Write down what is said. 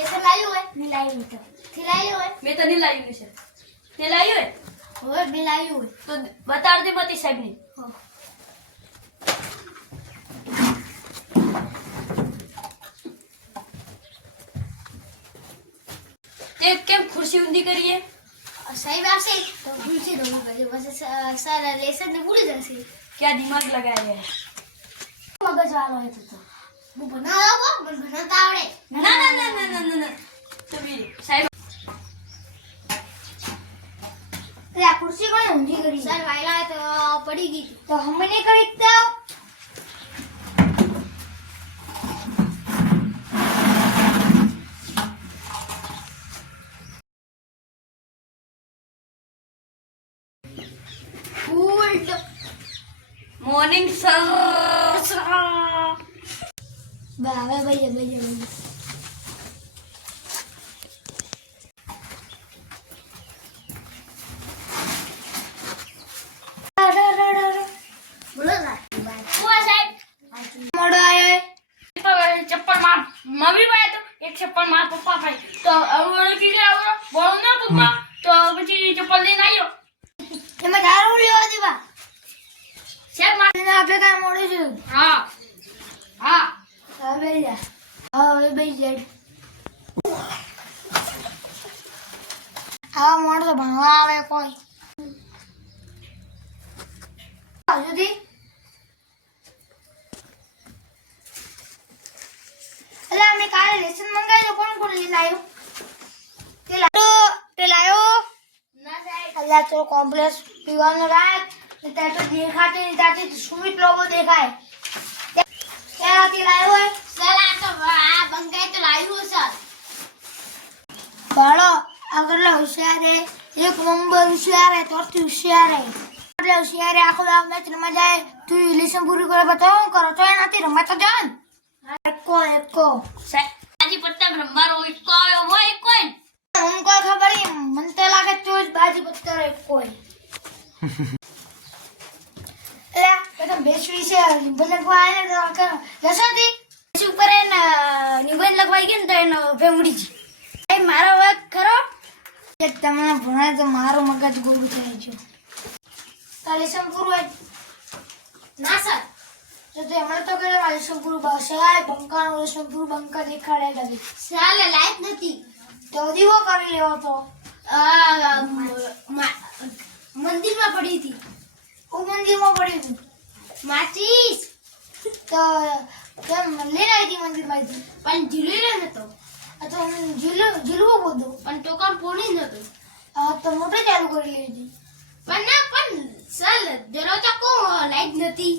lesson લાવ્યું હોય ને લાવ્યું તો થી લાવ્યું હોય મેં તો નહીં લાવ્યું છે તે લાવ્યું હોય બે લાવ્યું હોય તો બતાડ દે મતી સાહેબ ને તે કેમ ખુરશી ઊંધી કરીએ સાહેબ આવશે તો પૂછી દઉં પછી સર લેસન ને ભૂલી જશે क्या दिमाग लगाया है મગજ વાળો હતો તો હું બનાવો મને બનાવતા આવડે ના ના ના ના ના ના તો બી સાહેબ આ ખુરશી કોણે ઊંધી કરી સર વાયલા તો પડી ગઈ તો હમને કરી દો मॉर्निंग सर બાવે ભાઈ બોલો સાહેબ મોડો આવ્યો चप्पल मार मम्मी पाए तो एक चप्पल मार पप्पा पाए तो अब की आवरो बोलो ना पप्पा तो પછી ચપ્પલ લઈને આવ્યો એમાં દારૂ લેવા દેવા સાહેબ મારે આપણે કામ મોડું છે હા હા હવે જા હવે બેસી જાય આ મોડ તો ભણવા આવે કોઈ સુધી એટલે અમે કાલે લેસન મંગાવ્યું કોણ કોણ લઈને આવ્યું તે લાયો ના સાહેબ અલ્યા તો કોમ્પ્લેક્સ પીવાનો રાત ત્યાં તો દેખાતી નહીં ત્યાંથી સુમિત લોગો દેખાય ત્યાંથી લાવ્યો હોય સર આ તો આ બંગાઈ તો લાવ્યું સર ભાડો આગળ હોશિયાર હે એક નંબર હોશિયાર હે તોરથી હોશિયાર હે એટલે હોશિયાર હે આખો દાવ મેચ રમવા જાય તું લેસન પૂરી કરે બતાવો કરો તો એનાથી રમવા તો જાન એકો બાજી પત્તા રમવાનો એકો આવ્યો હોય એકો મને કોઈ ખબર નહીં મને તો લાગે તું જ બાજી પત્તા એકો एकदम बेचवी से निबंध लगवाए ने तो जसोदी इस ऊपर है ना निबंध लगवाई गई तो एनो फेमड़ी जी ए मारो વાત કરો કે તમને ભણાય તો મારો મગજ ગોળ થઈ ગયો કાલે સંપૂર્ણ ના સર તો તે હમણાં તો કરે કાલે સંપૂર્ણ ભાષા બંકાનો સંપૂર્ણ બંકા દેખાડે ગઈ સાલે લાઈટ નથી તો દીવો કરી લેવો તો મંદિરમાં પડી હતી ઓ મંદિરમાં પડી હતી માચીસ તો કેમ લઈને આવી હતી મંદિરમાંથી પણ ઝીલી નતો તો ઝીલવું બધું પણ તો કામ પોણી નતું તો મોટર ચાલુ કરી લીધી પણ ના પણ સર જરો તો કો લાઈટ નથી